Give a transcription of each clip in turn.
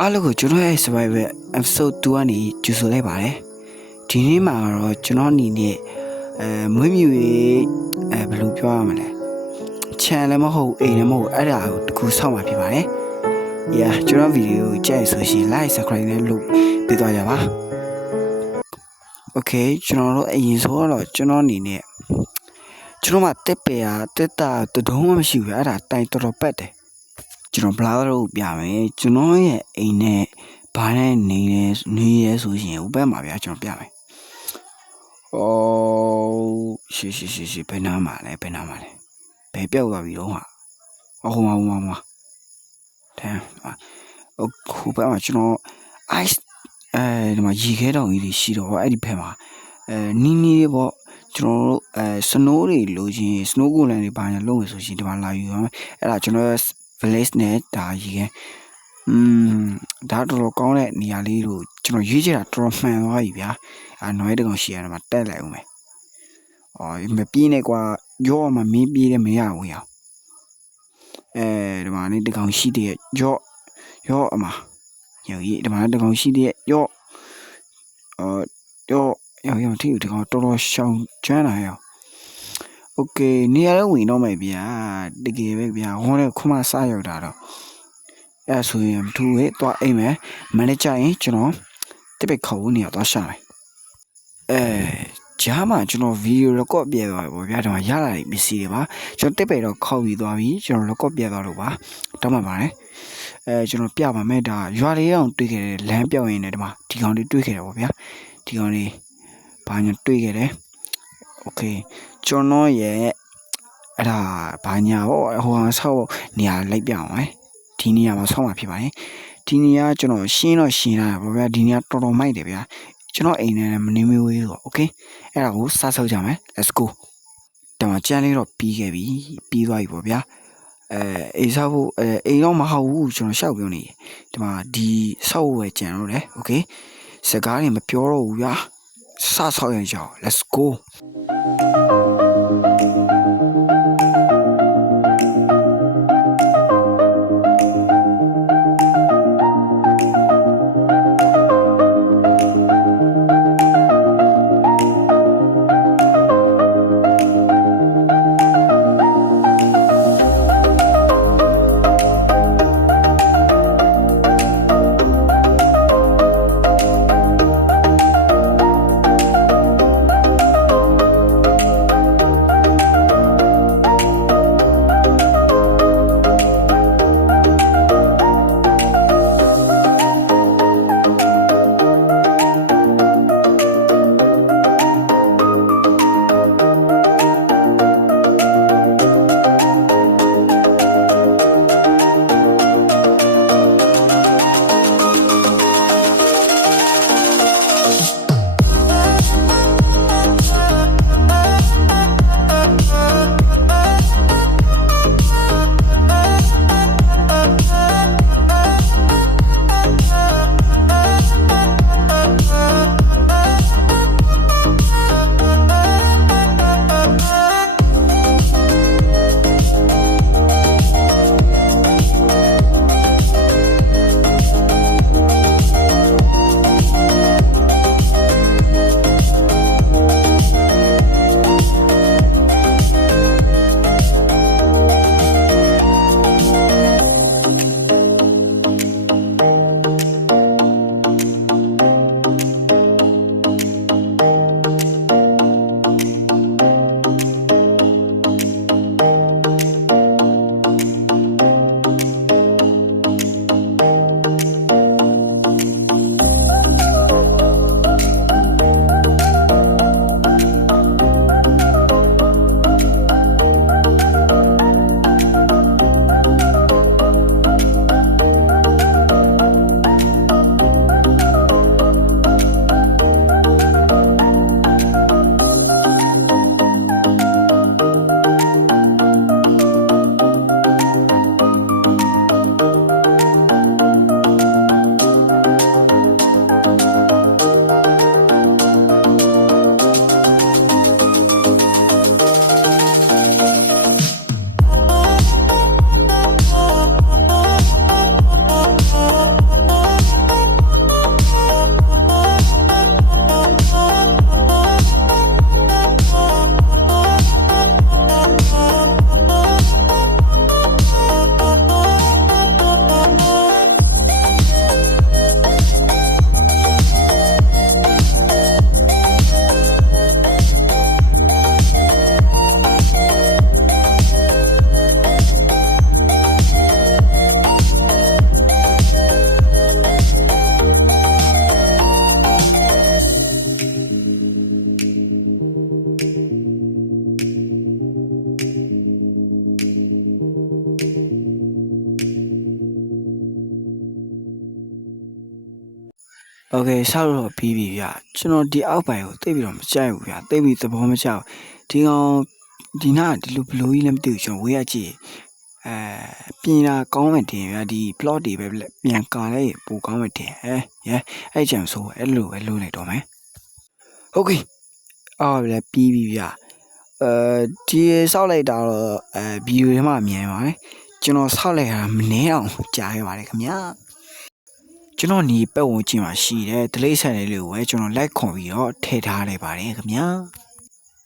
အားလုံးကိုကျွန်တော်ရဲ့ survival episode 2ကနေကြိုဆိုလိုက်ပါတယ်ဒီနေ့မှာတော့ကျွန်တော်အနေနဲ့မွေးမြူရေးဘယ်လိုပြောရမလဲ channel လည်းမဟုတ်အိမ်လည်းမဟုတ်အဲ့ဒါကိုတခုဆောက်မှာဖြစ်ပါတယ် yeah ကျွန်တော်ဗီဒီယိုကိုကြိုက်ဆိုရှင် like subscribe နဲ့လုပ်ပေးသွားကြပါ okay ကျွန်တော်တို့အရင်ဆိုတော့ကျွန်တော်အနေနဲ့ကျွန်တော်မှတက်ပေရတက်တာတဒုံးမှမရှိဘူးအဲ့ဒါတိုင်တော်တော်ပတ်တယ်ကျွန်တော်ဘလာတော့ပြမယ်ကျွန်တော်ရဲ့အိမ်နဲ့ဘာနဲ့နေရဲဆိုရှင်ဥပမာဗျာကျွန်တော်ပြမယ်ရှေ့ဘယ်နာမှာလဲဘယ်ပြောက်သွားပြီတော့ဟာဟိုမှာတန်းခုဘက်မှာကျွန်တော် ice ဒီမှာရေခဲတောင်ကြီးရှိတော့အဲ့ဒီဘက်မှာနီးပေါ့ကျွန်တော်တို့snow တွေလိုချင် snow ကိုလန်တွေဘာညာလုံးဝဆိုရှင်ဒီမှာလာယူရမယ်အဲ့ဒါကျွန်တော် village နဲ့ဒါရေခဲဒါတော်ကောင်းတဲ့နေရာလေးကိုကျွန်တော်ရွေးချယ်တာတော်မှန်သွားပြီဗျာနွားတကောင်ရှိရတယ်မှာတက်လိုက်ဦးမယ်မပြေးနဲ့ကွာရော့မှာမင်းပြေးတယ်မရဘူးရဒီမှာနေတကောင်ရှိတဲ့ရော့အမကြီးဒီမှာတကောင်ရှိတဲ့ရော့ထိဒီကောင်တော်တော်ရှောင်းကျွမ်းလာရောโอเคနေရာတော့ဝင်တော့မယ်ဗျာတကယ်ပဲဗျာဟောတဲ့ခုမှစရောက်တာတော့အဲ့ဆိုရင်သူ့ရဲ့သွားအိမ်မယ်မန်နေဂျာရင်ကျွန်တော်တစ်ပိတ်ခေါ်ဖို့နေရာသွားရှာမယ်ဂျားမှာကျွန်တော်ဗီဒီယို record ပြသွားပြီပေါ့ဗျာဒီမှာရလာတဲ့ပစ္စည်းတွေပါကျွန်တော်တစ်ပိတ်တော့ခေါက်ပြီးသွားပြီကျွန်တော် record ပြသွားလို့ပါတောင်းပါပါတယ်ကျွန်တော်ပြပါမယ်ဒါရွာလေးအောင်တွေ့ခဲ့တယ်လမ်းပြောင်းရင်လည်းဒီမှာဒီကောင်လေးတွေ့ခဲ့တယ်ပေါ့ဗျာဒီကောင်လေးဘာညာတွေ့ခဲ့တယ်โอเคကျွန်တော်ရဲ့အဲ့ဒါဘာညာပေါ့ဟိုဟာဆောက်နေရာလိုက်ပြအောင်ဒီနေရာမှာဆောက်မှာဖြစ်ပါတယ်ဒီနေရာကျွန်တော်ရှင်းလာပေါ့ဗျာဒီနေရာတော်တော်မိုက်တယ်ဗျာကျွန်တော်အိမ်နဲ့မနေမဝေးဆိုโอเคအဲ့ဒါကိုစဆောက်ကြမယ် let's go တမကျန်းလေးတော့ပြီးခဲ့ပြီပြီးသွားပြီပေါ့ဗျာအိမ်ဆောက်ဖို့အိမ်တော့မဟုတ်ဘူးကျွန်တော်ရှောက်ပြောနေဒီမှာဒီဆောက်ဝယ်ကြံတော့တယ်โอเคစကားတွေမပြောတော့ဘူးဗျာစဆောက်ရအောင် let's go Okay ဆောက်တော့ပြီးပြီဗျကျွန်တော်ဒီအောက်ပိုင်းကိုတိတ်ပြီးတော့မကြိုက်ဘူးဗျတိတ်ပြီးသဘောမကျဘူးဒီကောင်ဒီနာဒီလိုဘလိုကြီးလည်းမသိဘူးကျွန်တော်ဝေးရကြည့်ပြင်လာကောင်းမှတင်ဗျဒီ plot တွေပဲပြန်ကာလိုက်ပိုကောင်းမှတင်ရဲအဲ့ကြံဆိုအဲ့လိုပဲလုပ်လိုက်တော့မယ်ဟုတ်ကဲ့အော်လည်းပြီးပြီဗျဒီဆောက်လိုက်တာတော့ဗီဒီယိုထဲမှာမြင်ပါတယ်ကျွန်တော်ဆောက်လိုက်တာမနှဲအောင်ကြားရပါတယ်ခင်ဗျာကျွန်တော်ညီပတ်ဝန်းကျင်မှာရှိတဲ့ဒလိဆန်လေးကိုပဲကျွန်တော်လိုက်ခွန်ပြီးတော့ထည့်ထားလိုက်ပါတယ်ခင်ဗျာ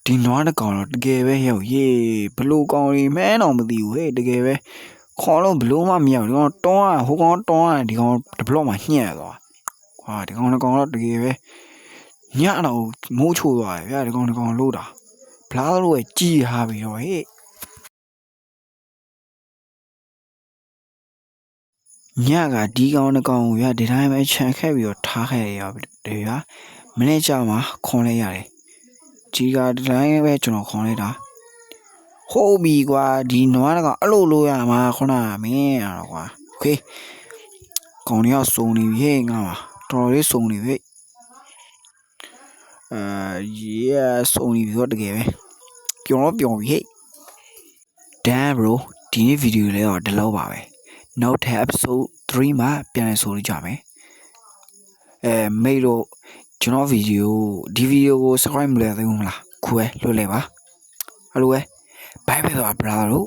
ဒီနွားတစ်ကောင်တော့တကယ်ပဲရောက်ရေးဘလို့ကောင်ကြီးမဲတော့မသိဘူးဟဲ့တကယ်ပဲခေါ်လို့ဘလို့မှမရောက်ဒီကောင်တွန်းဟိုကောင်တွန်းဒီကောင်တဘလော့မှာညှက်သွားဟာဒီကောင်တော့တကယ်ပဲညတော့မိုးချိုးသွားတယ်ဗျာဒီကောင်လို့တာဘလားလို့ပဲကြည်ဟာပြီးတော့ဟဲ့ညကဒီကောင်ကိုဗျာဒီတိုင်းပဲခြံခက်ပြီးတော့ထားခဲ့ရတယ်ဗျာမနေ့ကျမှခွန်လိုက်ရတယ်ဒီကဒီတိုင်းပဲကျွန်တော်ခွန်လိုက်တာဟုတ်ပြီကွာဒီနွားကောင်အဲ့လိုလို့ရမှာခုနမင်းရတော့ကွာโอเคကောင်တွေကစုံနေပြီဟဲ့ငါပါတော်လေးစုံနေပြီစုံနေပြီတော့တကယ်ပဲပျော်ပြီဟဲ့ damn bro ဒီနေ့ဗီဒီယိုလေးတော့ဒီလောက်ပါပဲနောက်ထပ် episode 3မှာပြန်လည်ဆိုကြမယ်မိတ်တို့ကျွန်တော်ဒီဗီဒီယိုကို subscribe မလုပ်သေးဘူးမလားခုပဲလွှတ်လိုက်ပါအဲ့လိုပဲ bye bye တော့ brother တို့